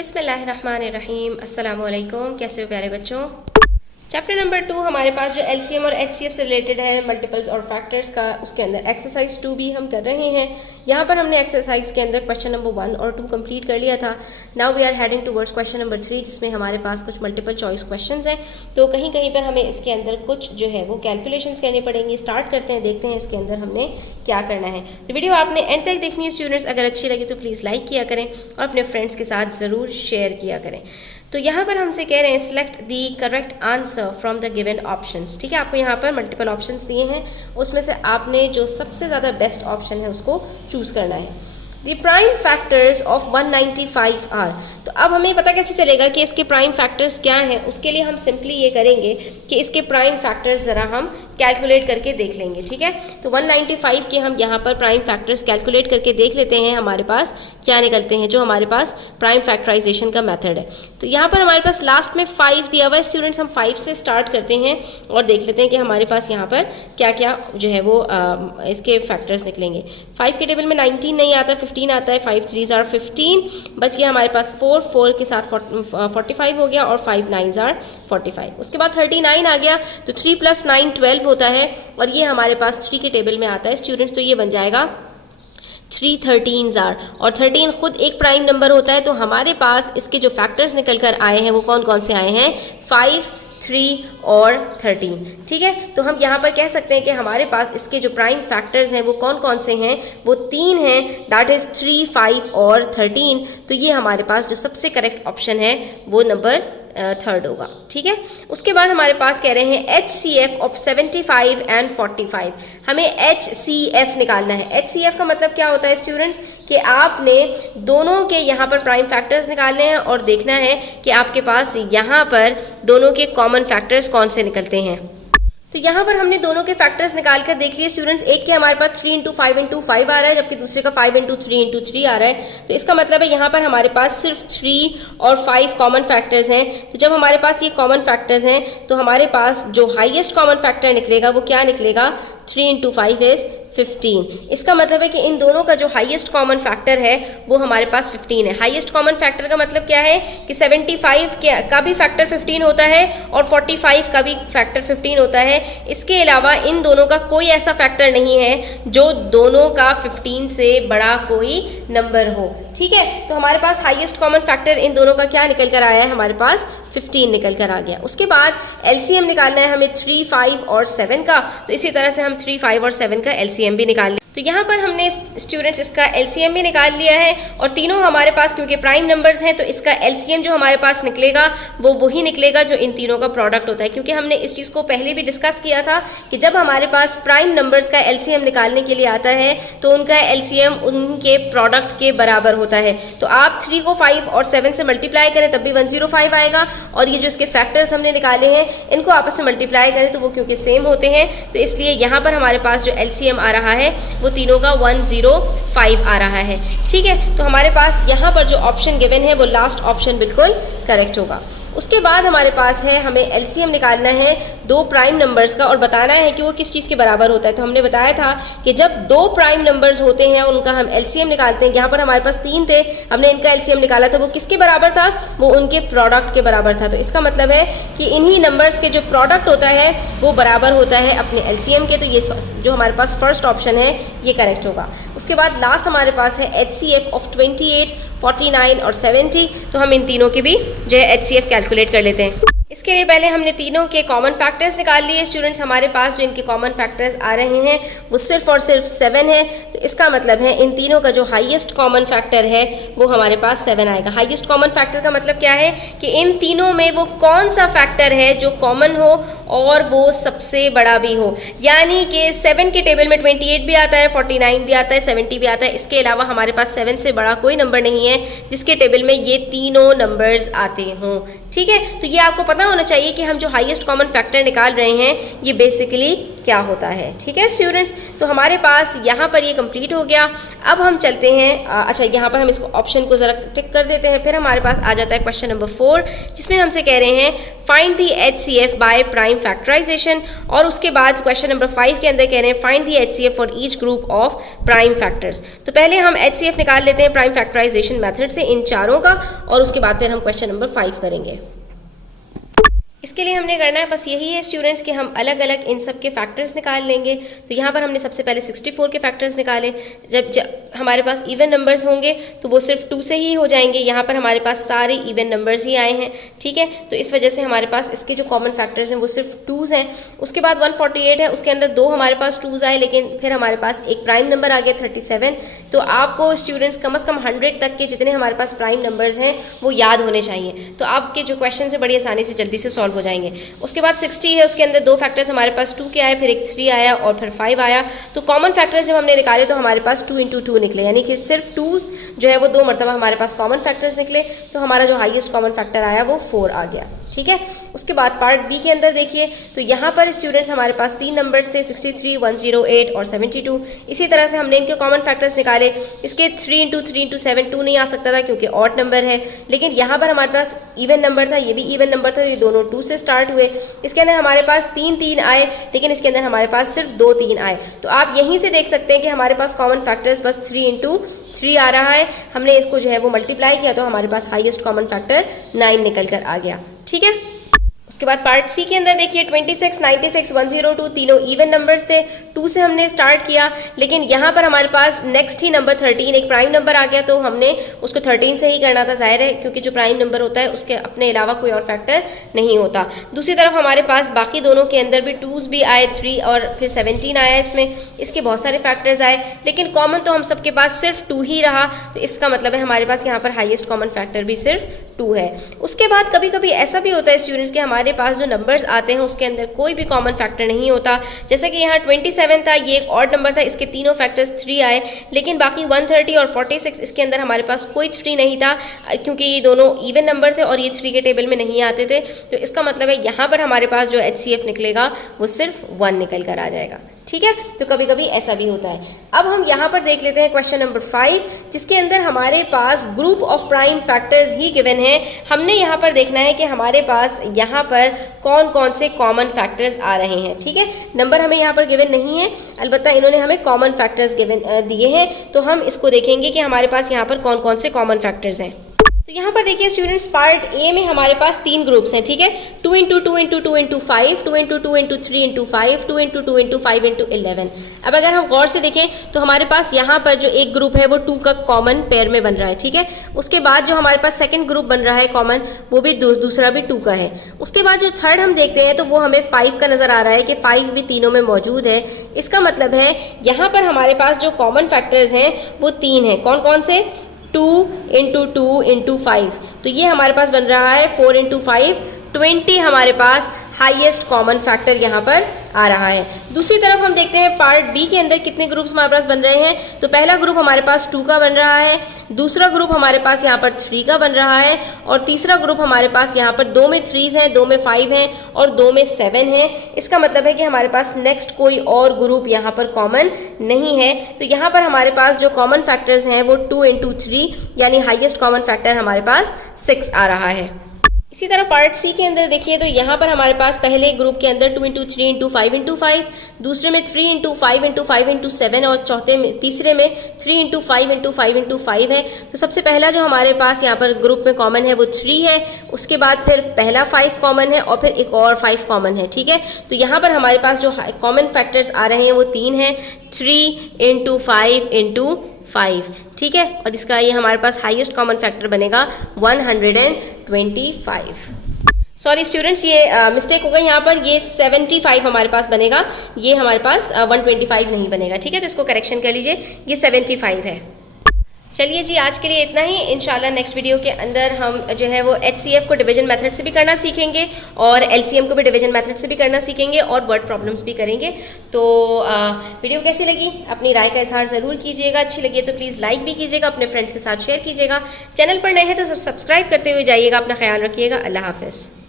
बिस्मिल्लाहिर्रहमानिर्रहीम। अस्सलाम वालेकुम। कैसे हो प्यारे बच्चों। चैप्टर नंबर 2 हमारे पास जो एलसीएम और एचसीएफ से रिलेटेड है, मल्टीपल्स और फैक्टर्स का, उसके अंदर एक्सरसाइज 2 भी हम कर रहे हैं। यहाँ पर हमने एक्सरसाइज के अंदर क्वेश्चन नंबर 1 और 2 कंप्लीट कर लिया था। Now we are heading towards question number 3, जिसमें हमारे पास कुछ मल्टीपल चॉइस क्वेश्चंस हैं। तो कहीं कहीं पर हमें इसके अंदर कुछ जो है वो कैलकुलेशंस करनी पड़ेंगी। स्टार्ट करते हैं, देखते हैं इसके अंदर हमने क्या करना है। तो वीडियो आपने एंड तक देखनी है स्टूडेंट्स। अगर अच्छी लगी तो प्लीज़ लाइक किया करें और अपने फ्रेंड्स के साथ ज़रूर शेयर किया करें। तो यहाँ पर हमसे कह रहे हैं select the correct answer from the given options. ठीक है, आपको यहाँ पर मल्टीपल ऑप्शंस दिए हैं, उसमें से आपने जो सबसे ज़्यादा बेस्ट ऑप्शन है उसको चूज़ करना है। The prime factors of 195 are. तो अब हमें पता कैसे चलेगा कि इसके प्राइम फैक्टर्स क्या हैं। उसके लिए हम सिंपली ये करेंगे कि इसके प्राइम फैक्टर्स ज़रा हम कैलकुलेट करके देख लेंगे। ठीक है, तो 195 के हम यहाँ पर प्राइम फैक्टर्स कैलकुलेट करके देख लेते हैं हमारे पास क्या निकलते हैं, जो हमारे पास प्राइम फैक्टराइजेशन का मेथड है। तो यहाँ पर हमारे पास लास्ट में 5 दिया हुआ है स्टूडेंट्स। हम 5 से स्टार्ट करते हैं और देख लेते हैं कि हमारे पास यहाँ पर क्या क्या जो है वो इसके फैक्टर्स निकलेंगे। 5 के टेबल में 19 नहीं आता, 15 आता है। 5 3s are 15, बच गया हमारे पास 4 के साथ 45 हो गया और 5 9s are 45। उसके बाद 39 आ गया, तो 3 + 9 12 होता है और ये हमारे पास 3 के टेबल में आता है स्टूडेंट्स। तो ये बन जाएगा 3 13s are, और 13 खुद एक प्राइम नंबर होता है। तो हमारे पास इसके जो फैक्टर्स निकल कर आए हैं वो कौन कौन से आए हैं, 5 3 और 13। ठीक है, तो हम यहाँ पर कह सकते हैं कि हमारे पास इसके जो प्राइम फैक्टर्स हैं वो कौन कौन से हैं, वो 3 हैं, दैट इज़ 3 5 और 13। तो ये हमारे पास जो सबसे करेक्ट ऑप्शन है वो नंबर 3 होगा। ठीक है, उसके बाद हमारे पास कह रहे हैं HCF ऑफ 75 एंड 45। हमें HCF निकालना है। HCF का मतलब क्या होता है स्टूडेंट्स, कि आपने दोनों के यहाँ पर प्राइम फैक्टर्स निकालने हैं और देखना है कि आपके पास यहाँ पर दोनों के कॉमन फैक्टर्स कौन से निकलते हैं। तो यहाँ पर हमने दोनों के फैक्टर्स निकाल कर देख लिए स्टूडेंट्स। एक के हमारे पास 3 × 5 × 5 आ रहा है, जबकि दूसरे का 5 × 3 × 3 आ रहा है। तो इसका मतलब है यहाँ पर हमारे पास सिर्फ 3 और 5 कॉमन फैक्टर्स हैं। तो जब हमारे पास ये कॉमन फैक्टर्स हैं तो हमारे पास जो हाईएस्ट कॉमन फैक्टर निकलेगा वो क्या निकलेगा, 3 × 5 इज़ 15। इसका मतलब है कि इन दोनों का जो हाईएस्ट कॉमन फैक्टर है वो हमारे पास 15 है। हाईएस्ट कॉमन फैक्टर का मतलब क्या है कि 75 का भी फैक्टर 15 होता है और 45 का भी फैक्टर 15 होता है। इसके अलावा इन दोनों का कोई ऐसा फैक्टर नहीं है जो दोनों का 15 से बड़ा कोई नंबर हो। ठीक है, तो हमारे पास हाईएस्ट कॉमन फैक्टर इन दोनों का क्या निकल कर आया है, हमारे पास 15 निकल कर आ गया। उसके बाद LCM निकालना है हमें 3 5 और 7 का। तो इसी तरह से हम 3 5 और 7 का LCM भी निकाल। तो यहाँ पर हमने स्टूडेंट्स इसका LCM भी निकाल लिया है और तीनों हमारे पास क्योंकि प्राइम नंबर्स हैं तो इसका LCM जो हमारे पास निकलेगा वो वही निकलेगा जो इन तीनों का प्रोडक्ट होता है। क्योंकि हमने इस चीज़ को पहले भी डिस्कस किया था कि जब हमारे पास प्राइम नंबर्स का LCM निकालने के लिए आता है तो उनका LCM उनके प्रोडक्ट के बराबर होता है। तो आप 3 को 5 और 7 से मल्टीप्लाई करें तब भी 105 आएगा, और ये जो इसके फैक्टर्स हमने निकाले हैं इनको आपस में मल्टीप्लाई करें तो वो क्योंकि सेम होते हैं तो इसलिए यहाँ पर हमारे पास जो LCM आ रहा है वो तीनों का 105 आ रहा है। ठीक है, तो हमारे पास यहाँ पर जो ऑप्शन गिवन है वो लास्ट ऑप्शन बिल्कुल करेक्ट होगा। उसके बाद हमारे पास है हमें LCM निकालना है 2 प्राइम नंबर्स का और बताना है कि वो किस चीज़ के बराबर होता है। तो हमने बताया था कि जब 2 प्राइम नंबर्स होते हैं उनका हम LCM निकालते हैं। यहाँ पर हमारे पास 3 थे, हमने इनका LCM निकाला था, वो किसके बराबर था, वो उनके प्रोडक्ट के बराबर था। तो इसका मतलब है कि इन्हीं नंबर्स के जो प्रोडक्ट होता है वो बराबर होता है अपने LCM के। तो ये जो हमारे पास फर्स्ट ऑप्शन है ये करेक्ट होगा। उसके बाद लास्ट हमारे पास है HCF ऑफ 28 49 और 70। तो हम इन तीनों के भी जो है HCF कैलकुलेट कर लेते हैं। इसके लिए पहले हमने तीनों के कॉमन फैक्टर्स निकाल लिए स्टूडेंट्स। हमारे पास जो इनके कॉमन फैक्टर्स आ रहे हैं वो सिर्फ और सिर्फ 7 है। तो इसका मतलब है इन तीनों का जो हाईएस्ट कॉमन फैक्टर है वो हमारे पास 7 आएगा। हाईएस्ट कॉमन फैक्टर का मतलब क्या है कि इन तीनों में वो कौन सा फैक्टर है जो कॉमन हो और वो सबसे बड़ा भी हो। यानी कि 7 के टेबल में 28 भी आता है, 49 भी आता है, 70 भी आता है। इसके अलावा हमारे पास 7 से बड़ा कोई नंबर नहीं है जिसके टेबल में ये तीनों नंबर्स आते हों। ठीक है, तो ये आपको पता होना चाहिए कि हम जो हाईएस्ट कॉमन फैक्टर निकाल रहे हैं ये बेसिकली क्या होता है। ठीक है स्टूडेंट्स, तो हमारे पास यहाँ पर ये कंप्लीट हो गया। अब हम चलते हैं, अच्छा यहाँ पर हम इसको ऑप्शन को ज़रा टिक कर देते हैं। फिर हमारे पास आ जाता है क्वेश्चन नंबर 4, जिसमें हमसे कह रहे हैं find the HCF by prime factorisation, और उसके बाद क्वेश्चन नंबर 5 के अंदर कह रहे हैं find the HCF for each group of prime factors. तो पहले हम HCF निकाल लेते हैं प्राइम फैक्टराइजेशन मेथड से इन चारों का, और उसके बाद फिर हम क्वेश्चन नंबर 5 करेंगे। इसके लिए हमने करना है बस यही है स्टूडेंट्स कि हम अलग अलग इन सब के फैक्टर्स निकाल लेंगे। तो यहाँ पर हमने सबसे पहले 64 के फैक्टर्स निकाले। जब हमारे पास इवन नंबर्स होंगे तो वो सिर्फ 2 से ही हो जाएंगे। यहाँ पर हमारे पास सारे इवन नंबर्स ही आए हैं। ठीक है, तो इस वजह से हमारे पास इसके जो कॉमन फैक्टर्स हैं वो सिर्फ 2s हैं। उसके बाद 148 है, उसके अंदर 2 हमारे पास 2s आए, लेकिन फिर हमारे पास एक प्राइम नंबर आ गया 37। तो आपको स्टूडेंट्स कम से कम 100 तक के जितने हमारे पास प्राइम नंबर्स हैं वो याद होने चाहिए। तो आपके जो क्वेश्चन है बड़ी आसानी से जल्दी से सॉल्व हो जाएंगे। उसके बाद 60 है, उसके अंदर 2 फैक्टर्स हमारे पास 2 के आए, फिर एक 3 आया और फिर 5 आया। तो कॉमन फैक्टर्स जब हमने निकाले तो हमारे पास 2 × 2 निकले, यानी कि सिर्फ 2s जो है वो 2 मरतबा हमारे पास कॉमन फैक्टर्स निकले। तो हमारा जो हाईएस्ट कॉमन फैक्टर आया वो 4 आ गया। ठीक है, उसके बाद पार्ट बी के अंदर देखिए, तो यहाँ पर स्टूडेंट्स हमारे पास 3 नंबर्स थे 63, 108 और 72। इसी तरह से हमने इनके कॉमन फैक्टर्स निकाले। इसके 3 × 3 × 7 2 नहीं आ सकता था क्योंकि ऑड नंबर है, लेकिन यहाँ पर हमारे पास इवन नंबर था, ये भी इवन नंबर था, ये दोनों 2 से स्टार्ट हुए। इसके अंदर हमारे पास 3 3 आए, लेकिन इसके अंदर हमारे पास सिर्फ 2 3 आए। तो आप यहीं से देख सकते हैं कि हमारे पास कॉमन फैक्टर्स बस 3 × 3 आ रहा है। हमने इसको जो है वो मल्टीप्लाई किया तो हमारे पास हाईएस्ट कॉमन फैक्टर 9 निकल कर आ गया। ठीक है, उसके बाद पार्ट सी के अंदर देखिए 26, 96, 102 तीनों इवन नंबर्स थे। 2 से हमने स्टार्ट किया, लेकिन यहाँ पर हमारे पास नेक्स्ट ही नंबर 13 एक प्राइम नंबर आ गया, तो हमने उसको 13 से ही करना था, जाहिर है, क्योंकि जो प्राइम नंबर होता है उसके अपने अलावा कोई और फैक्टर नहीं होता। दूसरी तरफ हमारे पास बाकी दोनों के अंदर भी 2s भी आए, 3 और फिर 17 आया। इसमें इसके बहुत सारे फैक्टर्स आए, लेकिन कॉमन तो हम सबके पास सिर्फ 2 ही रहा। तो इसका मतलब है हमारे पास यहाँ पर हाईएस्ट कॉमन फैक्टर भी सिर्फ 2 है। उसके बाद कभी कभी ऐसा भी होता है स्टूडेंट्स कि हमारे पास जो नंबर्स आते हैं उसके अंदर कोई भी कॉमन फैक्टर नहीं होता। जैसे कि यहाँ 27 था, ये एक ऑड नंबर था, इसके तीनों फैक्टर्स 3 आए, लेकिन बाकी 130 और 46 इसके अंदर हमारे पास कोई 3 नहीं था, क्योंकि ये दोनों इवन नंबर थे और ये 3 के टेबल में नहीं आते थे। तो इसका मतलब है यहाँ पर हमारे पास जो HCF निकलेगा वो सिर्फ 1 निकल कर आ जाएगा। ठीक है, तो कभी कभी ऐसा भी होता है। अब हम यहाँ पर देख लेते हैं क्वेश्चन नंबर 5, जिसके अंदर हमारे पास ग्रुप ऑफ प्राइम फैक्टर्स ही गिवन है। हमने यहाँ पर देखना है कि हमारे पास यहाँ पर कौन कौन से कॉमन फैक्टर्स आ रहे हैं। ठीक है, नंबर हमें यहाँ पर गिवन नहीं है, अलबत्ता इन्होंने हमें कॉमन फैक्टर्स गिवन दिए हैं। तो हम इसको देखेंगे कि हमारे पास यहाँ पर कौन कौन से कॉमन फैक्टर्स हैं। तो यहाँ पर देखिए स्टूडेंट्स, पार्ट ए में हमारे पास 3 ग्रुप्स हैं। ठीक है, 2 × 2 × 2 × 5, 2 × 2 × 3 × 5, 2 × 2 × 5 × 11। अब अगर हम गौर से देखें तो हमारे पास यहाँ पर जो एक ग्रुप है वो 2 का कॉमन पेयर में बन रहा है। ठीक है, उसके बाद जो हमारे पास सेकंड ग्रुप बन रहा है कॉमन, वो भी दूसरा भी 2 का है। उसके बाद जो थर्ड हम देखते हैं तो वो हमें 5 का नज़र आ रहा है कि 5 भी तीनों में मौजूद है। इसका मतलब है यहाँ पर हमारे पास जो कॉमन फैक्टर्स हैं वो 3 हैं। कौन कौन से? 2 × 2 × 5, तो ये हमारे पास बन रहा है 4 × 5, 20 हमारे पास हाईएस्ट कॉमन फैक्टर यहाँ पर आ रहा है। दूसरी तरफ हम देखते हैं पार्ट बी के अंदर कितने ग्रुप्स हमारे पास बन रहे हैं। तो पहला ग्रुप हमारे पास 2 का बन रहा है, दूसरा ग्रुप हमारे पास यहाँ पर 3 का बन रहा है, और तीसरा ग्रुप हमारे पास यहाँ पर 2 में 3s हैं, 2 में 5 हैं और 2 में 7 हैं। इसका मतलब है कि हमारे पास नेक्स्ट कोई और ग्रुप यहाँ पर कॉमन नहीं है। तो यहाँ पर हमारे पास जो कॉमन फैक्टर्स हैं वो 2 × 3 यानी हाईएस्ट कॉमन फैक्टर हमारे पास 6 आ रहा है। इसी तरह पार्ट सी के अंदर देखिए तो यहाँ पर हमारे पास पहले ग्रुप के अंदर 2 × 3 × 5 × 5, दूसरे में 3 × 5 × 5 × 7 और तीसरे में 3 × 5 × 5 × 5 है। तो सबसे पहला जो हमारे पास यहाँ पर ग्रुप में कॉमन है वो 3 है, उसके बाद फिर पहला 5 कॉमन है और फिर एक और 5 कॉमन है। ठीक है, तो यहाँ पर हमारे पास जो कॉमन फैक्टर्स आ रहे हैं वो 3 हैं, 3 × 5 × 5। ठीक है, और इसका ये हमारे पास हाईएस्ट कॉमन फैक्टर बनेगा 125। सॉरी स्टूडेंट्स, ये मिस्टेक हो गई यहाँ पर, ये 75 हमारे पास बनेगा, ये हमारे पास 125 नहीं बनेगा। ठीक है, तो इसको करेक्शन कर लीजिए, ये 75 है। चलिए जी, आज के लिए इतना ही। इंशाल्लाह नेक्स्ट वीडियो के अंदर हम जो है वो HCF को डिवीजन मेथड से भी करना सीखेंगे और LCM को भी डिवीजन मेथड से भी करना सीखेंगे और वर्ड प्रॉब्लम्स भी करेंगे। तो वीडियो कैसी लगी अपनी राय का इजहार ज़रूर कीजिएगा। अच्छी लगी तो प्लीज़ लाइक भी कीजिएगा, अपने फ्रेंड्स के साथ शेयर कीजिएगा। चैनल पर नए हैं तो सब्सक्राइब करते हुए जाइएगा। अपना ख्याल रखिएगा। अल्लाह हाफ़िज़।